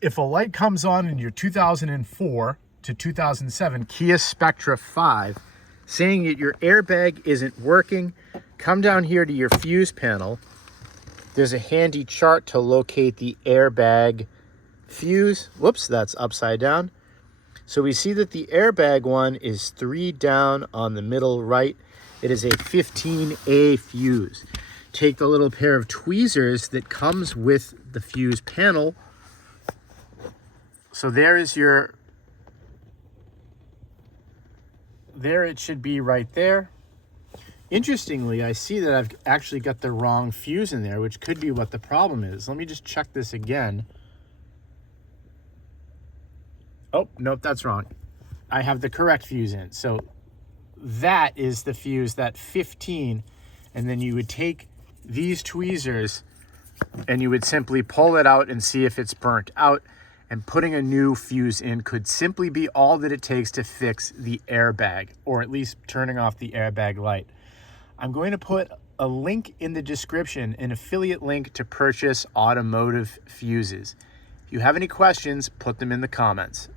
If a light comes on in your 2004 to 2007 Kia Spectra 5 saying that your airbag isn't working, come down here to your fuse panel. There's a handy chart to locate the airbag fuse. Whoops, that's upside down. So we see that the airbag one is 3 down on the middle right. It is a 15A fuse. Take the little pair of tweezers that comes with the fuse panel. So there is your, there it should be right there. Interestingly, I see that I've actually got the wrong fuse in there, which could be what the problem is. Let me just check this again. Oh, nope, that's wrong. I have the correct fuse in. So that is the fuse, that 15. And then you would take these tweezers and you would simply pull it out and see if it's burnt out. And putting a new fuse in could simply be all that it takes to fix the airbag, or at least turning off the airbag light. I'm going to put a link in the description, an affiliate link to purchase automotive fuses. If you have any questions, put them in the comments.